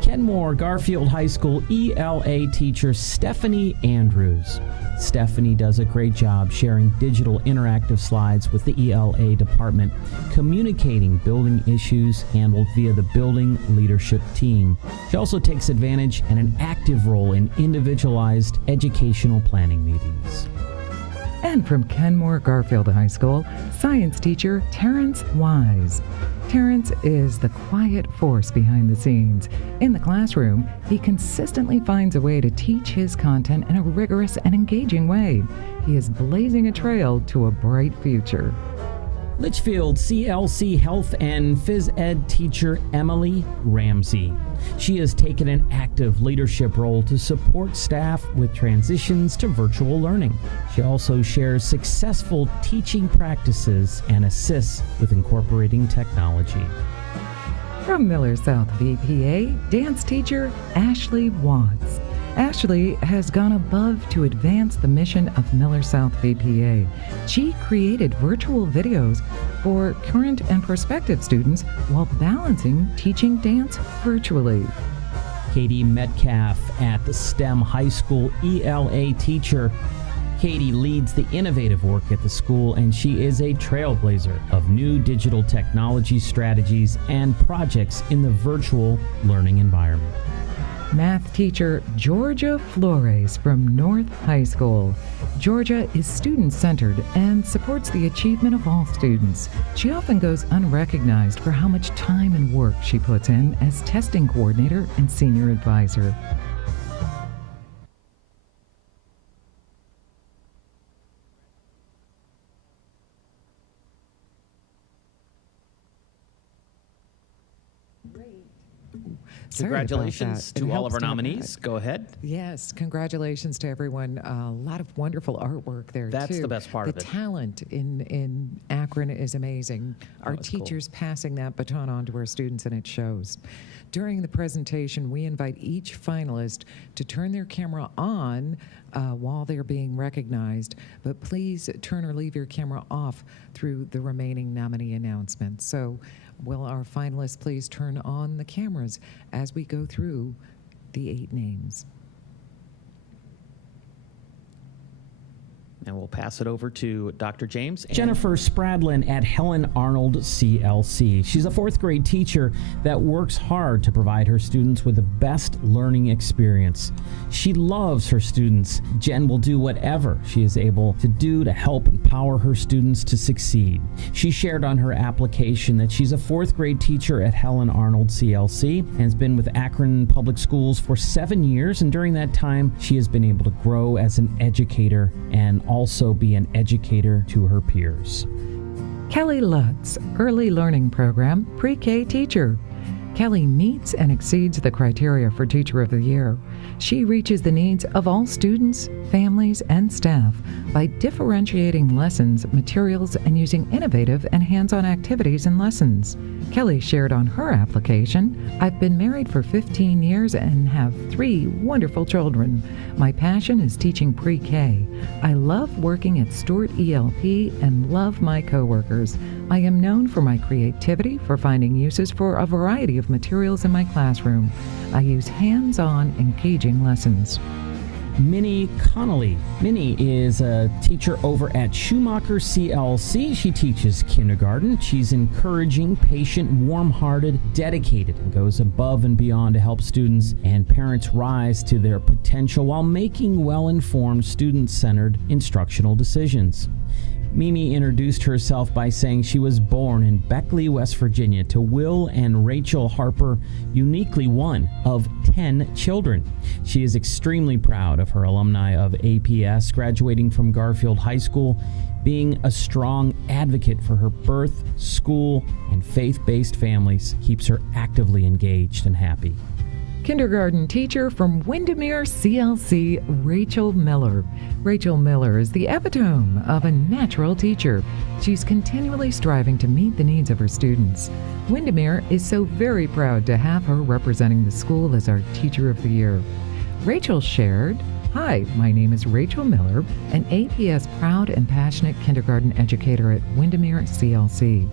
Kenmore Garfield High School ELA teacher Stephanie Andrews. Stephanie does a great job sharing digital interactive slides with the ELA department, communicating building issues handled via the building leadership team. She also takes advantage and an active role in individualized educational planning meetings. And from Kenmore Garfield High School, science teacher Terence Wise. Terence is the quiet force behind the scenes. In the classroom, he consistently finds a way to teach his content in a rigorous and engaging way. He is blazing a trail to a bright future. Litchfield CLC Health and Phys Ed teacher Emily Ramsey. She has taken an active leadership role to support staff with transitions to virtual learning. She also shares successful teaching practices and assists with incorporating technology. From Miller South VPA, dance teacher Ashley Watts. Ashley has gone above to advance the mission of Miller South VPA. She created virtual videos for current and prospective students while balancing teaching dance virtually. Katie Metcalf at the STEM High School ELA teacher. Katie leads the innovative work at the school, and she is a trailblazer of new digital technology strategies and projects in the virtual learning environment. Math teacher Georgia Flores from North High School. Georgia is student-centered and supports the achievement of all students. She often goes unrecognized for how much time and work she puts in as testing coordinator and senior advisor. Congratulations to all of our nominees. Go ahead. Yes, congratulations to everyone. A lot of wonderful artwork there, That's too. the best part of it. The talent in Akron is amazing. Our that's cool. teachers passing that baton on to our students, and it shows. During the presentation, we invite each finalist to turn their camera on while they're being recognized, but please turn or leave your camera off through the remaining nominee announcements. So will our finalists please turn on the cameras as we go through the 8 names? And we'll pass it over to Dr. James. Jennifer Spradlin at Helen Arnold CLC. She's a 4th grade teacher that works hard to provide her students with the best learning experience. She loves her students. Jen will do whatever she is able to do to help empower her students to succeed. She shared on her application that she's a 4th grade teacher at Helen Arnold CLC and has been with Akron Public Schools for 7 years, and during that time she has been able to grow as an educator and also be an educator to her peers. Kelly Lutz, Early Learning Program, Pre-K teacher. Kelly meets and exceeds the criteria for Teacher of the Year. She reaches the needs of all students, families, and staff by differentiating lessons, materials, and using innovative and hands-on activities in lessons. Kelly shared on her application, "I've been married for 15 years and have 3 wonderful children. My passion is teaching pre-K. I love working at Stewart ELP and love my coworkers. I am known for my creativity for finding uses for a variety of materials in my classroom. I use hands-on, engaging lessons." Minnie Connolly. Minnie is a teacher over at Schumacher CLC. She teaches kindergarten. She's encouraging, patient, warm-hearted, dedicated, and goes above and beyond to help students and parents rise to their potential while making well-informed, student-centered instructional decisions. Mimi introduced herself by saying she was born in Beckley, West Virginia, to Will and Rachel Harper, uniquely one of 10 children. She is extremely proud of her alumni of APS, graduating from Garfield High School, being a strong advocate for her birth, school, and faith-based families keeps her actively engaged and happy. Kindergarten teacher from Windermere CLC, Rachel Miller. Rachel Miller is the epitome of a natural teacher. She's continually striving to meet the needs of her students. Windermere is so very proud to have her representing the school as our Teacher of the Year. Rachel shared, "Hi, my name is Rachel Miller, an APS proud and passionate kindergarten educator at Windermere CLC.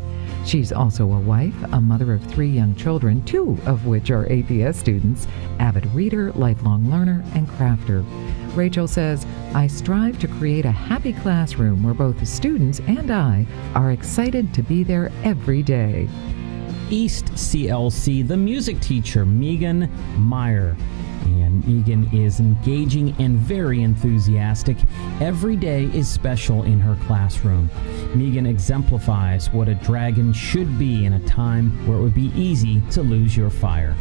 She's also a wife, a mother of 3 young children, 2 of which are APS students, avid reader, lifelong learner, and crafter. Rachel says, I strive to create a happy classroom where both the students and I are excited to be there every day." East CLC, the music teacher, Megan Meyer. And Megan is engaging and very enthusiastic. Every day is special in her classroom. Megan exemplifies what a dragon should be in a time where it would be easy to lose your fire.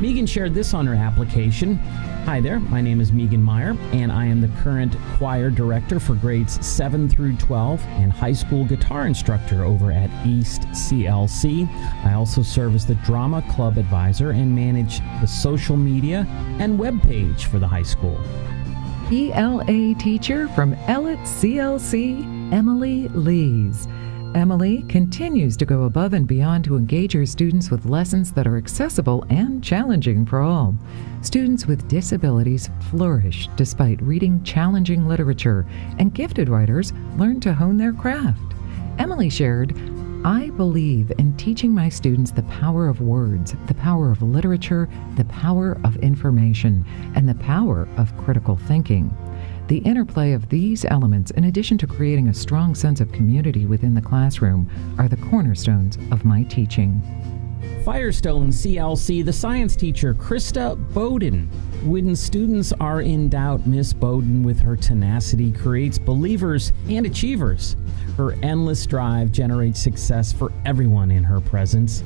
Megan shared this on her application. "Hi there, my name is Megan Meyer, and I am the current choir director for grades 7 through 12 and high school guitar instructor over at East CLC. I also serve as the drama club advisor and manage the social media and web page for the high school." ELA teacher from Ellet CLC, Emily Lees. Emily continues to go above and beyond to engage her students with lessons that are accessible and challenging for all. Students with disabilities flourish despite reading challenging literature, and gifted writers learn to hone their craft. Emily shared, "I believe in teaching my students the power of words, the power of literature, the power of information, and the power of critical thinking. The interplay of these elements, in addition to creating a strong sense of community within the classroom, are the cornerstones of my teaching." Firestone CLC, the science teacher, Krista Bowden. When students are in doubt, Miss Bowden, with her tenacity, creates believers and achievers. Her endless drive generates success for everyone in her presence.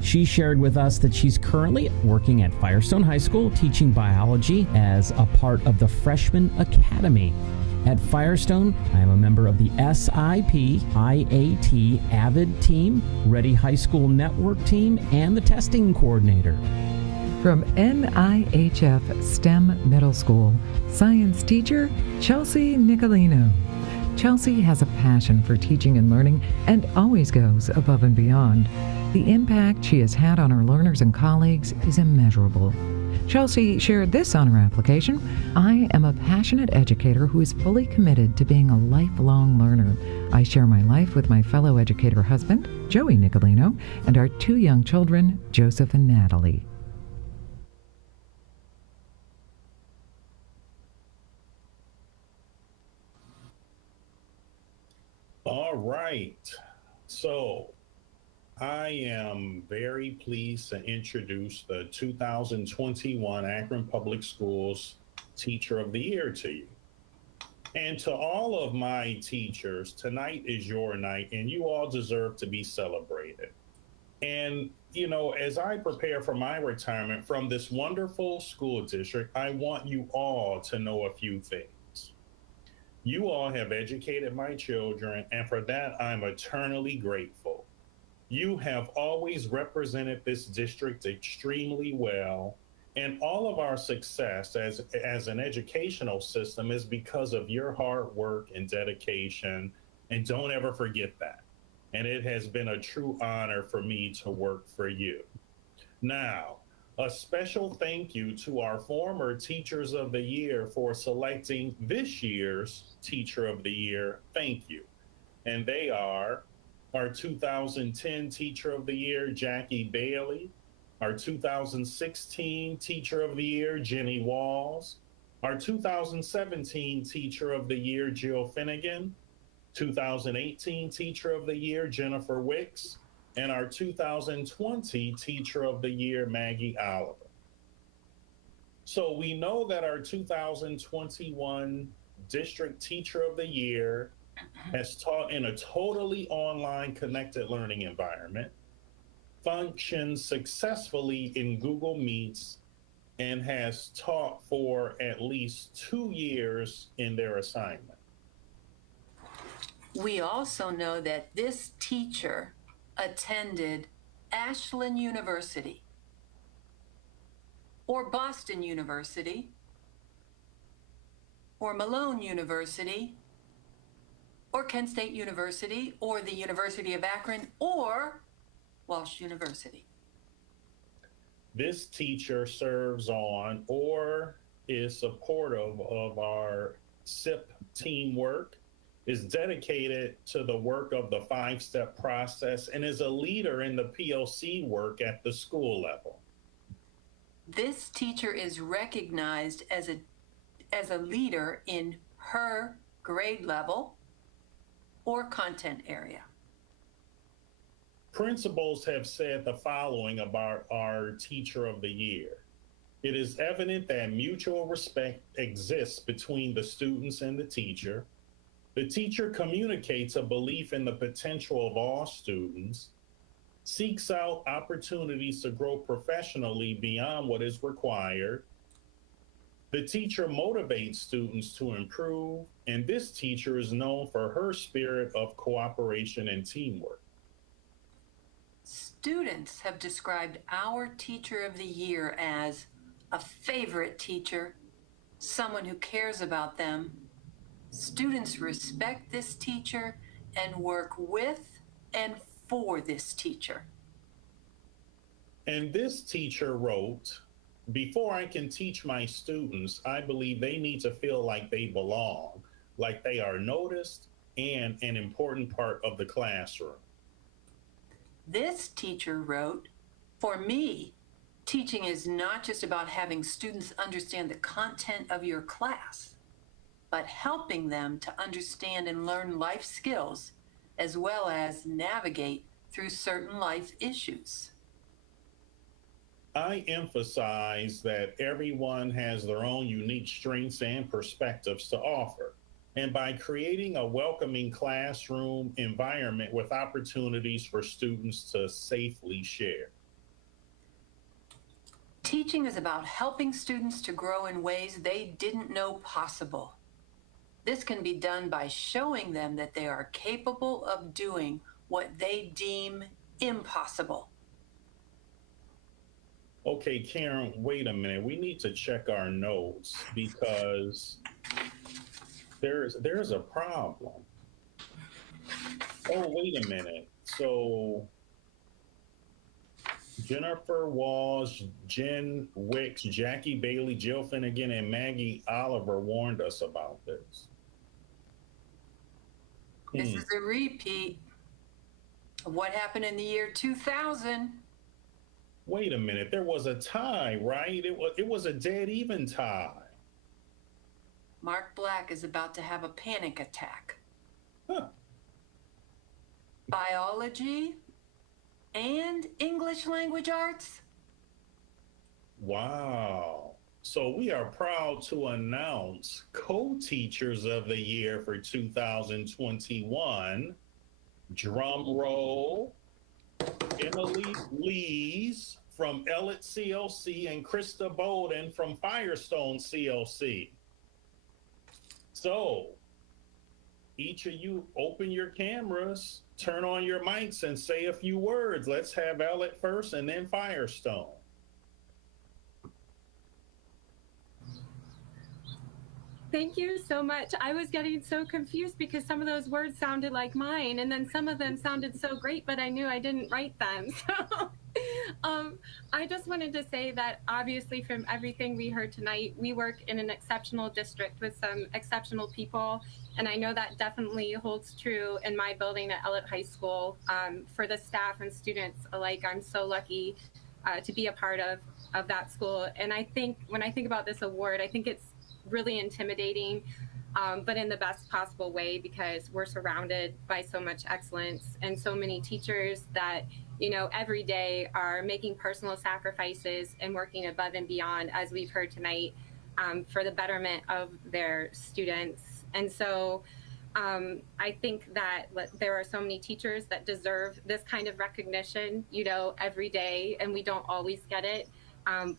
She shared with us that she's currently working at Firestone High School teaching biology as a part of the Freshman Academy. At Firestone, I am a member of the SIP IAT Avid team, Ready High School Network team, and the testing coordinator. From NIHF STEM Middle School, science teacher Chelsea Nicolino. Chelsea has a passion for teaching and learning and always goes above and beyond. The impact she has had on her learners and colleagues is immeasurable. Chelsea shared this on her application. "I am a passionate educator who is fully committed to being a lifelong learner. I share my life with my fellow educator husband, Joey Nicolino, and our 2 young children, Joseph and Natalie." All right. So I am very pleased to introduce the 2021 Akron Public Schools Teacher of the Year to you. And to all of my teachers, tonight is your night and you all deserve to be celebrated. And, you know, as I prepare for my retirement from this wonderful school district, I want you all to know a few things. You all have educated my children, and for that, I'm eternally grateful. You have always represented this district extremely well, and all of our success as an educational system is because of your hard work and dedication, and don't ever forget that. And it has been a true honor for me to work for you. Now, a special thank you to our former Teachers of the Year for selecting this year's Teacher of the Year. Thank you. And they are our 2010 Teacher of the Year, Jackie Bailey, our 2016 Teacher of the Year, Jenny Walls, our 2017 Teacher of the Year, Jill Finnegan, 2018 Teacher of the Year, Jennifer Wicks, and our 2020 Teacher of the Year, Maggie Oliver. So we know that our 2021 District Teacher of the Year has taught in a totally online connected learning environment, functions successfully in Google Meets, and has taught for at least 2 years in their assignment. We also know that this teacher attended Ashland University or Boston University or Malone University or Kent State University or the University of Akron or Walsh University. This teacher serves on or is supportive of our SIP teamwork, is dedicated to the work of the 5-step process, and is a leader in the POC work at the school level. This teacher is recognized as a leader in her grade level or content area. Principals have said the following about our Teacher of the Year. It is evident that mutual respect exists between the students and the teacher. The teacher communicates a belief in the potential of all students, seeks out opportunities to grow professionally beyond what is required. The teacher motivates students to improve, and this teacher is known for her spirit of cooperation and teamwork. Students have described our Teacher of the Year as a favorite teacher, someone who cares about them. Students respect this teacher and work with and for this teacher. And this teacher wrote, "Before I can teach my students, I believe they need to feel like they belong, like they are noticed and an important part of the classroom." This teacher wrote, "For me, teaching is not just about having students understand the content of your class, but helping them to understand and learn life skills as well as navigate through certain life issues." I emphasize that everyone has their own unique strengths and perspectives to offer. And by creating a welcoming classroom environment with opportunities for students to safely share. Teaching is about helping students to grow in ways they didn't know possible. This can be done by showing them that they are capable of doing what they deem impossible. Okay, Karen, wait a minute. We need to check our notes because there's a problem. Oh, wait a minute. So Jennifer Walsh, Jen Wicks, Jackie Bailey, Jill Finnegan, and Maggie Oliver warned us about this. This is a repeat of what happened in the year 2000. Wait a minute. There was a tie, right? It was a dead even tie. Mark Black is about to have a panic attack. Huh. Biology and English language arts. Wow. So we are proud to announce co-teachers of the year for 2021. Drum roll. Emily Lees from Ellet CLC and Krista Bolden from Firestone CLC. So each of you open your cameras, turn on your mics, and say a few words. Let's have Ellet first and then Firestone. Thank you so much. I was getting so confused because some of those words sounded like mine, and then some of them sounded so great, but I knew I didn't write them. So I just wanted to say that obviously from everything we heard tonight, we work in an exceptional district with some exceptional people, and I know that definitely holds true in my building at Ellet High School. For the staff and students alike, I'm so lucky to be a part of that school. And I think when I think about this award, I think it's really intimidating, but in the best possible way, because we're surrounded by so much excellence and so many teachers that, you know, every day are making personal sacrifices and working above and beyond, as we've heard tonight, for the betterment of their students. And so I think that there are so many teachers that deserve this kind of recognition, you know, every day, and we don't always get it.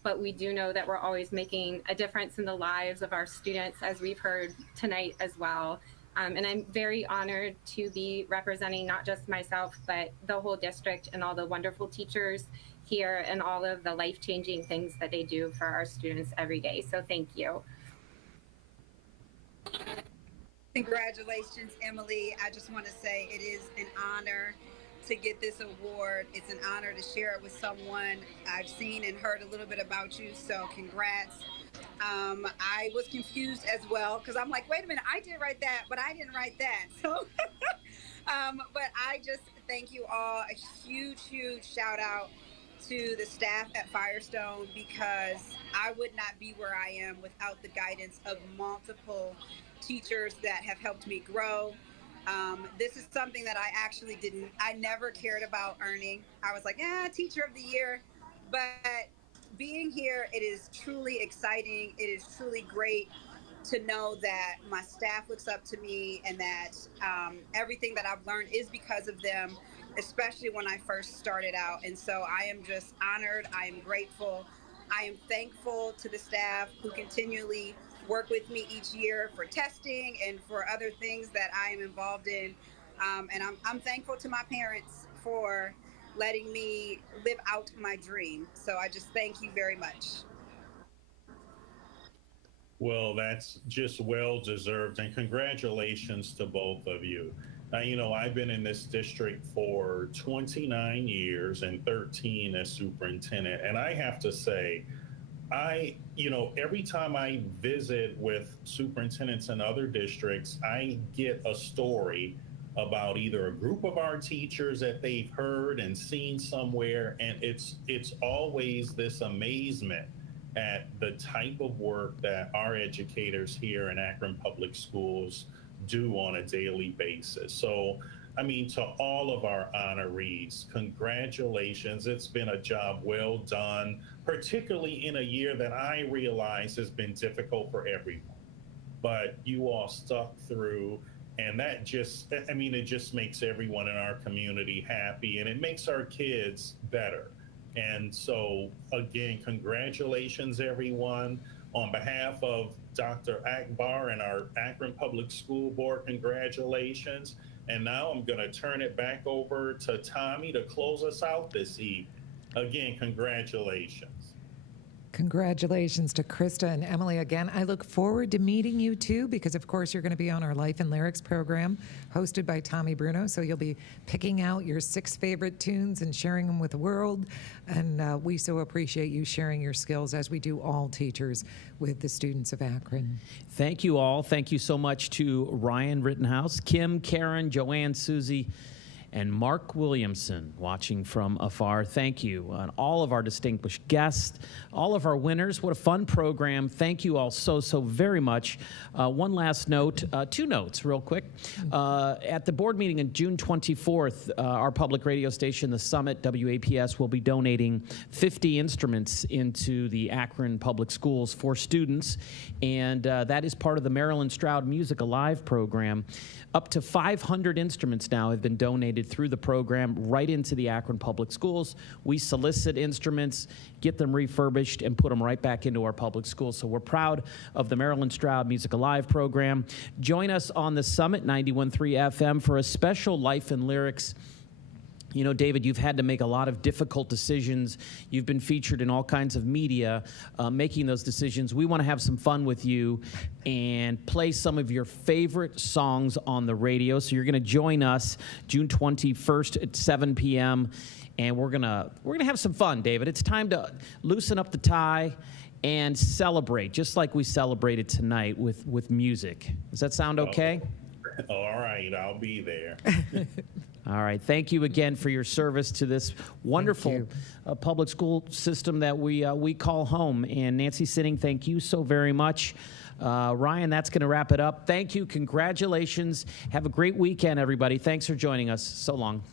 But we do know that we're always making a difference in the lives of our students, as we've heard tonight as well. And I'm very honored to be representing not just myself, but the whole district and all the wonderful teachers here and all of the life-changing things that they do for our students every day. So thank you. Congratulations, Emily. I just want to say it is an honor to get this award. It's an honor to share it with someone. I've seen and heard a little bit about you, so congrats. I was confused as well because I'm like, wait a minute, I did write that, but I didn't write that. So, but I just thank you all. A huge, huge shout out to the staff at Firestone, because I would not be where I am without the guidance of multiple teachers that have helped me grow. This is something that I never cared about earning. I was like, teacher of the year. But being here, it is truly exciting. It is truly great to know that my staff looks up to me, and that everything that I've learned is because of them, especially when I first started out. And so I am just honored. I am grateful. I am thankful to the staff who continually work with me each year for testing and for other things that I am involved in. And I'm thankful to my parents for letting me live out my dream. So I just thank you very much. Well, that's just well-deserved, and congratulations to both of you. Now, you know, I've been in this district for 29 years and 13 as superintendent, and I have to say, every time I visit with superintendents in other districts, I get a story about either a group of our teachers that they've heard and seen somewhere, and it's always this amazement at the type of work that our educators here in Akron Public Schools do on a daily basis. So, I mean, to all of our honorees, congratulations. It's been a job well done, particularly in a year that I realize has been difficult for everyone. But you all stuck through, and that just, it just makes everyone in our community happy, and it makes our kids better. And so, again, congratulations, everyone. On behalf of Dr. Akbar and our Akron Public School Board, congratulations. And now I'm going to turn it back over to Tommy to close us out this evening. Again, congratulations. Congratulations to Krista and Emily again. I look forward to meeting you too, because of course you're going to be on our Life and Lyrics program hosted by Tommy Bruno. So you'll be picking out your 6 favorite tunes and sharing them with the world. And we so appreciate you sharing your skills, as we do all teachers, with the students of Akron. Thank you all. Thank you so much to Ryan Rittenhouse, Kim, Karen, Joanne, Susie, and Mark Williamson watching from afar. Thank you. And all of our distinguished guests, all of our winners. What a fun program. Thank you all so very much. One last note, 2 notes real quick. At the board meeting on June 24th, our public radio station, The Summit, WAPS, will be donating 50 instruments into the Akron Public Schools for students. And that is part of the Marilyn Stroud Music Alive program. Up to 500 instruments now have been donated through the program right into the Akron Public Schools. We solicit instruments, get them refurbished, and put them right back into our public schools. So we're proud of the Marilyn Stroud Music Alive program. Join us on the Summit 91.3 FM for a special Life and Lyrics. You know, David, you've had to make a lot of difficult decisions. You've been featured in all kinds of media making those decisions. We want to have some fun with you and play some of your favorite songs on the radio. So you're going to join us June 21st at 7 p.m. And we're gonna have some fun, David. It's time to loosen up the tie and celebrate, just like we celebrated tonight with music. Does that sound okay? All right, I'll be there. All right. Thank you again for your service to this wonderful public school system that we call home. And Nancy Sinning, thank you so very much. Ryan, that's going to wrap it up. Thank you. Congratulations. Have a great weekend, everybody. Thanks for joining us. So long.